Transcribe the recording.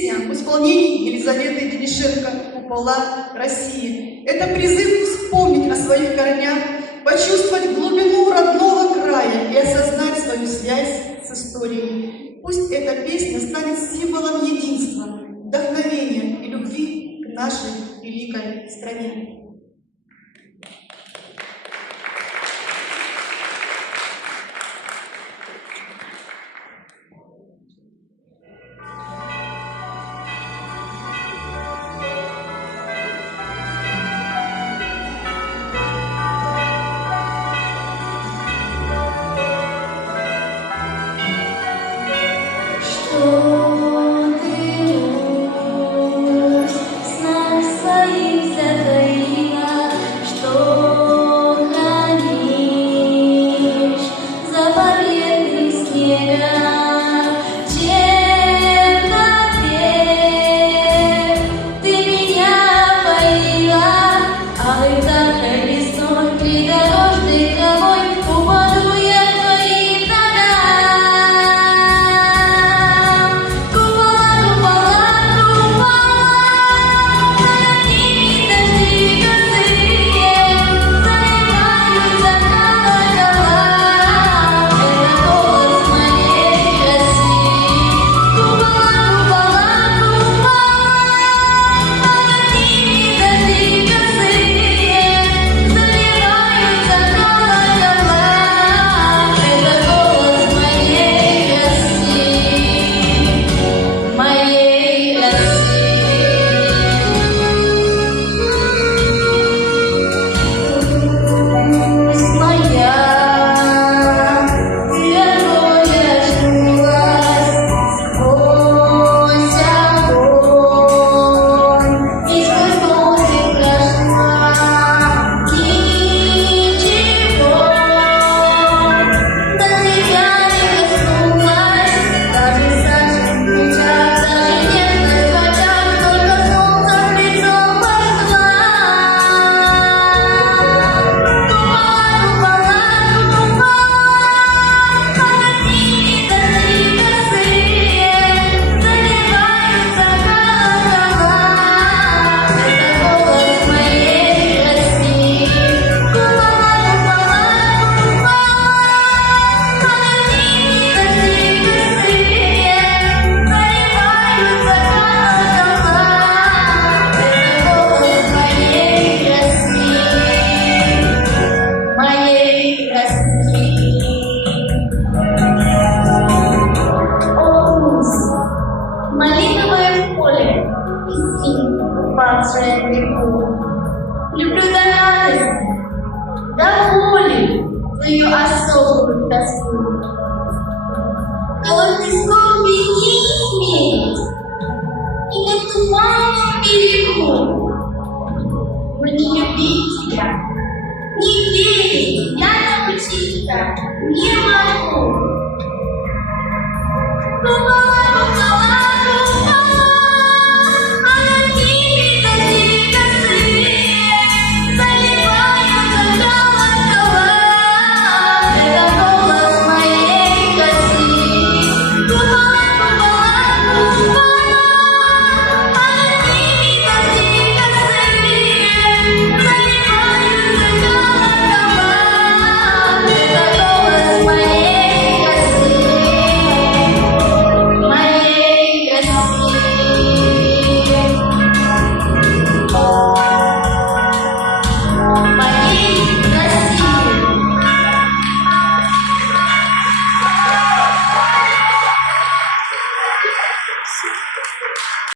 В исполнении Елизаветы Денишенко «Купола России». Это призыв вспомнить о своих корнях, почувствовать глубину родного края и осознать свою связь с историей. Пусть эта песня станет символом единства, вдохновения и любви к нашей великой стране. Люблю до радости, до боли твою особую тоску. Холодный